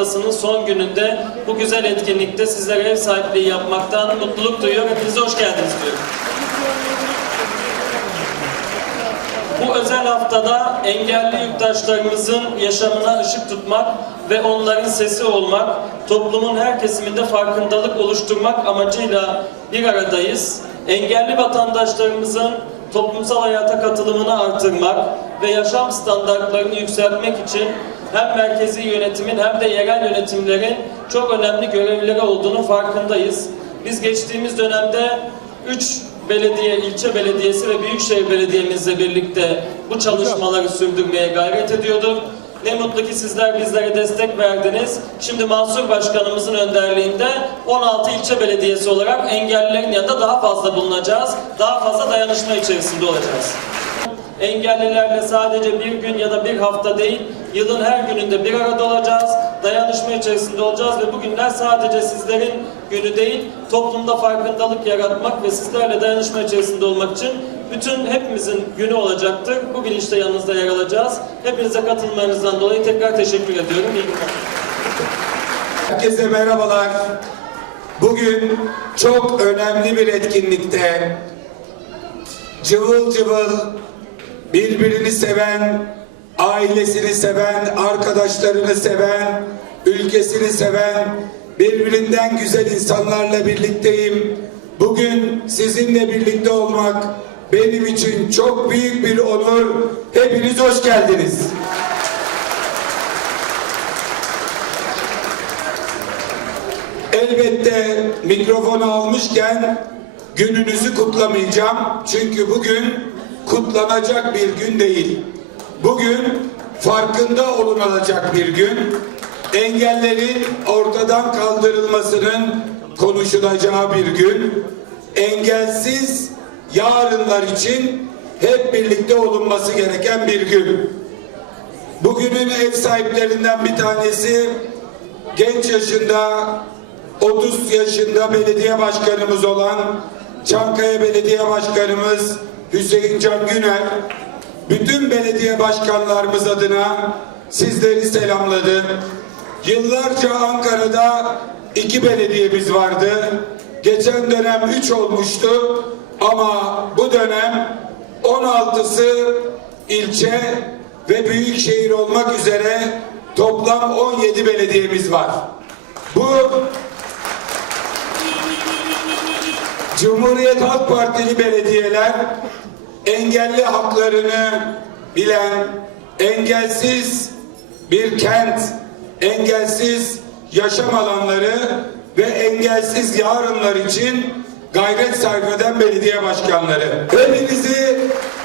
haftasının son gününde bu güzel etkinlikte sizlere ev sahipliği yapmaktan mutluluk duyuyor. Hepinize hoş geldiniz diyorum. Bu özel haftada engelli yurttaşlarımızın yaşamına ışık tutmak ve onların sesi olmak, toplumun her kesiminde farkındalık oluşturmak amacıyla bir aradayız. Engelli vatandaşlarımızın toplumsal hayata katılımını artırmak ve yaşam standartlarını yükseltmek için hem merkezi yönetimin hem de yerel yönetimlerin çok önemli görevleri olduğunu farkındayız. Biz geçtiğimiz dönemde 3 belediye, ilçe belediyesi ve büyükşehir belediyemizle birlikte bu çalışmaları sürdürmeye gayret ediyorduk. Ne mutlu ki sizler bizlere destek verdiniz. Şimdi Mansur Başkanımızın önderliğinde 16 ilçe belediyesi olarak engellilerin yanında daha fazla bulunacağız. Daha fazla dayanışma içerisinde olacağız. Engellilerle sadece bir gün ya da bir hafta değil, yılın her gününde bir arada olacağız, dayanışma içerisinde olacağız ve bu günler sadece sizlerin günü değil, toplumda farkındalık yaratmak ve sizlerle dayanışma içerisinde olmak için bütün hepimizin günü olacaktır. Bu bilinçle yanınızda yer alacağız. Hepinize katılmanızdan dolayı tekrar teşekkür ediyorum. İyi günler. Herkese merhabalar. Bugün çok önemli bir etkinlikte cıvıl cıvıl birbirini seven, ailesini seven, arkadaşlarını seven, ülkesini seven, birbirinden güzel insanlarla birlikteyim. Bugün sizinle birlikte olmak benim için çok büyük bir onur. Hepiniz hoş geldiniz. Elbette mikrofonu almışken gününüzü kutlamayacağım. Çünkü bugün kutlanacak bir gün değil. Bugün farkında olunacak bir gün. Engellerin ortadan kaldırılmasının konuşulacağı bir gün. Engelsiz yarınlar için hep birlikte olunması gereken bir gün. Bugünün ev sahiplerinden bir tanesi genç yaşında 30 yaşında belediye başkanımız olan Çankaya Belediye Başkanımız Hüseyin Can Güner bütün belediye başkanlarımız adına sizleri selamladı. Yıllarca Ankara'da iki belediyemiz vardı. Geçen dönem üç olmuştu ama bu dönem 16'sı ilçe ve büyük şehir olmak üzere toplam 17 belediyemiz var. Bu Cumhuriyet Halk Partili belediyeler engelli haklarını bilen, engelsiz bir kent, engelsiz yaşam alanları ve engelsiz yarınlar için gayret sarf eden belediye başkanları. Hepinizi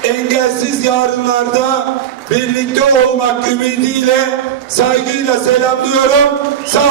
engelsiz yarınlarda birlikte olmak ümidiyle saygıyla selamlıyorum. Sağ.